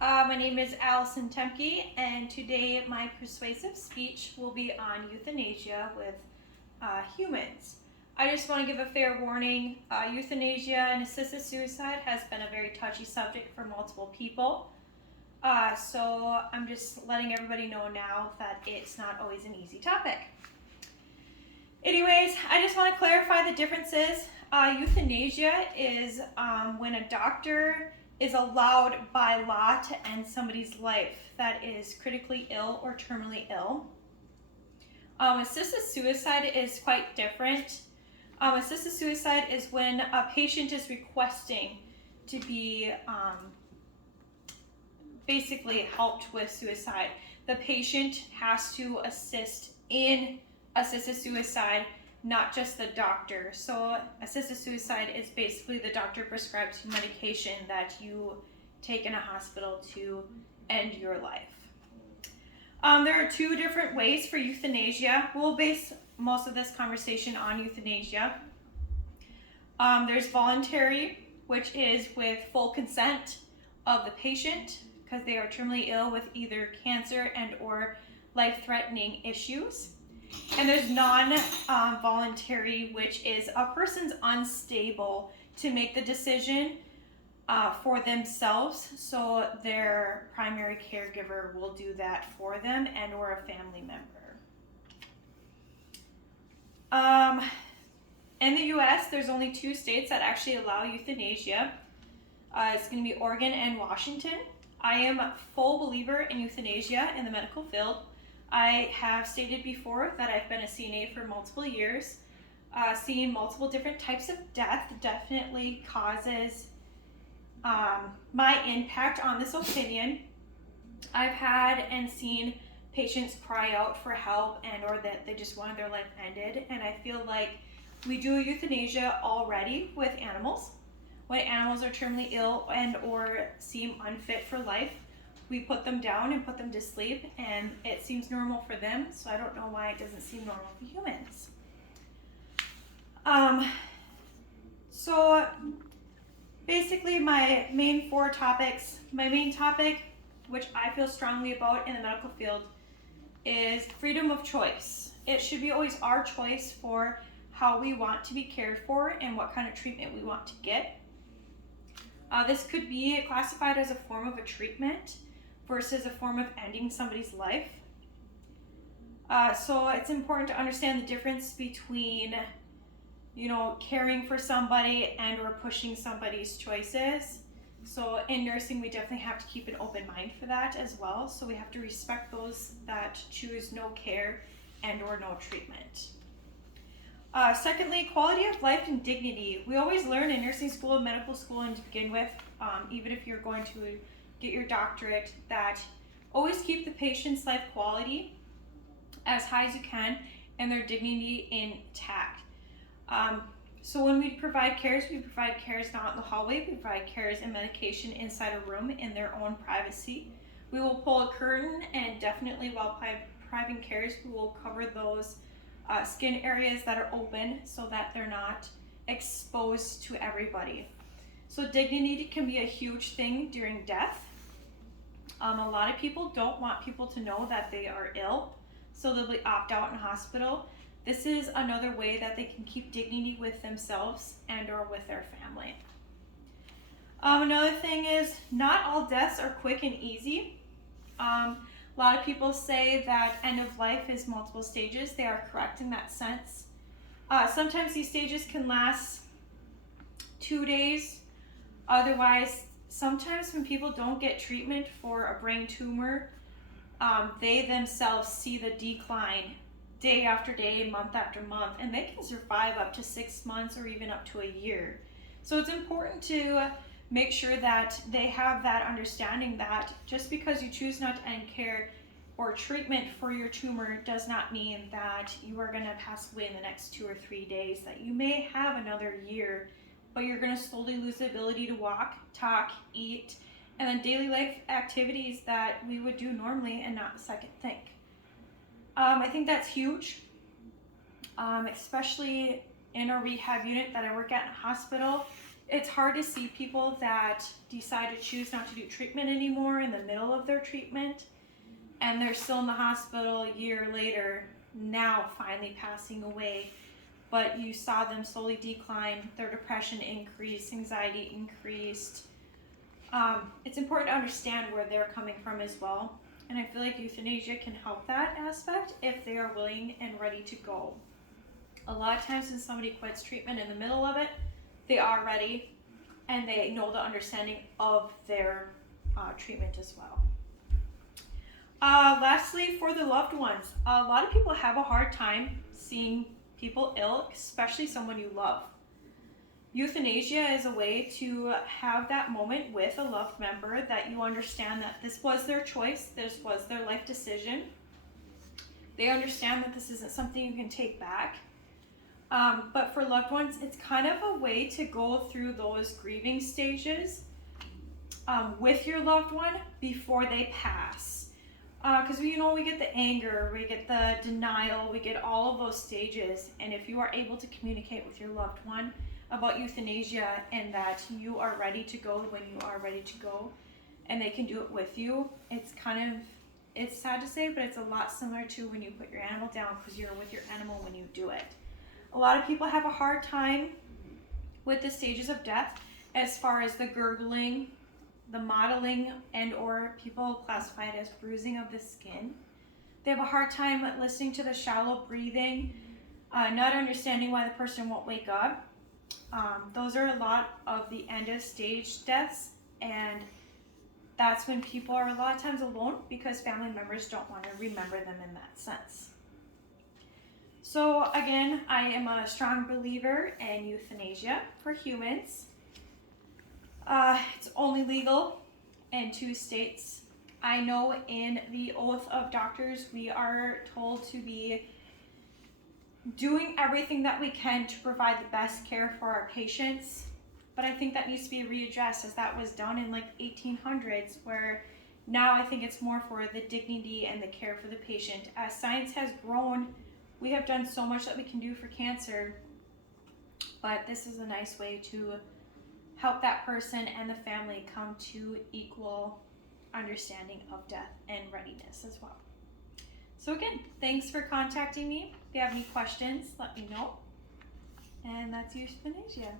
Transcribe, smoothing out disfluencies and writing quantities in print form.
My name is Allison Temke, and today my persuasive speech will be on euthanasia with humans. I just want to give a fair warning. Euthanasia and assisted suicide has been a very touchy subject for multiple people. So I'm just letting everybody know now that it's not always an easy topic. Anyways, I just want to clarify the differences. Euthanasia is when a doctor is allowed by law to end somebody's life that is critically ill or terminally ill. Assisted suicide is quite different. Assisted suicide is when a patient is requesting to be basically helped with suicide. The patient has to assist in assisted suicide, not just the doctor. So assisted suicide is basically the doctor prescribes you medication that you take in a hospital to end your life. There are two different ways for euthanasia. We'll base most of this conversation on euthanasia. There's voluntary, which is with full consent of the patient because they are terminally ill with either cancer and or life-threatening issues. And there's non-voluntary, which is a person's unstable to make the decision for themselves, so their primary caregiver will do that for them and or a family member. In the US, there's only 2 states that actually allow euthanasia. It's going to be Oregon and Washington. I am a full believer in euthanasia in the medical field. I have stated before that I've been a CNA for multiple years. Seeing multiple different types of death definitely causes my impact on this opinion. I've had and seen patients cry out for help and or that they just wanted their life ended, and I feel like we do euthanasia already with animals. When animals are terminally ill and or seem unfit for life, we put them down and put them to sleep, and it seems normal for them, so I don't know why it doesn't seem normal for humans. So basically my main 4 topics, my main topic, which I feel strongly about in the medical field, is freedom of choice. It should be always our choice for how we want to be cared for and what kind of treatment we want to get. This could be classified as a form of a treatment versus a form of ending somebody's life. So it's important to understand the difference between, caring for somebody and or pushing somebody's choices. So in nursing, we definitely have to keep an open mind for that as well. So we have to respect those that choose no care and or no treatment. Secondly, quality of life and dignity. We always learn in nursing school and medical school, and to begin with, even if you're going to get your doctorate, that always keep the patient's life quality as high as you can and their dignity intact. So when we provide cares not in the hallway. We provide cares and medication inside a room in their own privacy. We will pull a curtain, and definitely while providing cares, we will cover those skin areas that are open so that they're not exposed to everybody. So dignity can be a huge thing during death. A lot of people don't want people to know that they are ill, so they'll opt out in hospital. This is another way that they can keep dignity with themselves and or with their family. Another thing is not all deaths are quick and easy. A lot of people say that end of life is multiple stages. They are correct in that sense. Sometimes these stages can last 2 days. Otherwise, sometimes when people don't get treatment for a brain tumor, they themselves see the decline day after day, month after month, and they can survive up to 6 months or even up to a year. So it's important to make sure that they have that understanding that just because you choose not to end care or treatment for your tumor does not mean that you are going to pass away in the next 2 or 3 days, that you may have another year, but you're going to slowly lose the ability to walk, talk, eat, and then daily life activities that we would do normally and not second think. I think that's huge, especially in a rehab unit that I work at in a hospital. It's hard to see people that decide to choose not to do treatment anymore in the middle of their treatment, and they're still in the hospital a year later, now finally passing away. But you saw them slowly decline, their depression increased, anxiety increased. It's important to understand where they're coming from as well. And I feel like euthanasia can help that aspect if they are willing and ready to go. A lot of times when somebody quits treatment in the middle of it, they are ready and they know the understanding of their treatment as well. Lastly, for the loved ones, a lot of people have a hard time seeing people ill, especially someone you love. Euthanasia is a way to have that moment with a loved member that you understand that this was their choice, this was their life decision. They understand that this isn't something you can take back. But for loved ones, it's kind of a way to go through those grieving stages with your loved one before they pass. Because we get the anger, we get the denial, we get all of those stages. And if you are able to communicate with your loved one about euthanasia and that you are ready to go when you are ready to go, and they can do it with you, it's sad to say, but it's a lot similar to when you put your animal down, because you're with your animal when you do it. A lot of people have a hard time with the stages of death as far as the gurgling, the mottling, and or people classify it as bruising of the skin. They have a hard time listening to the shallow breathing, not understanding why the person won't wake up. Those are a lot of the end of stage deaths, and that's when people are a lot of times alone because family members don't want to remember them in that sense. So again, I am a strong believer in euthanasia for humans. It's only legal in 2 states. I know in the oath of doctors, we are told to be doing everything that we can to provide the best care for our patients. But I think that needs to be readdressed, as that was done in like 1800s, where now I think it's more for the dignity and the care for the patient. As science has grown, we have done so much that we can do for cancer, but this is a nice way to help that person and the family come to equal understanding of death and readiness as well. So again, thanks for contacting me. If you have any questions, let me know. And that's euthanasia.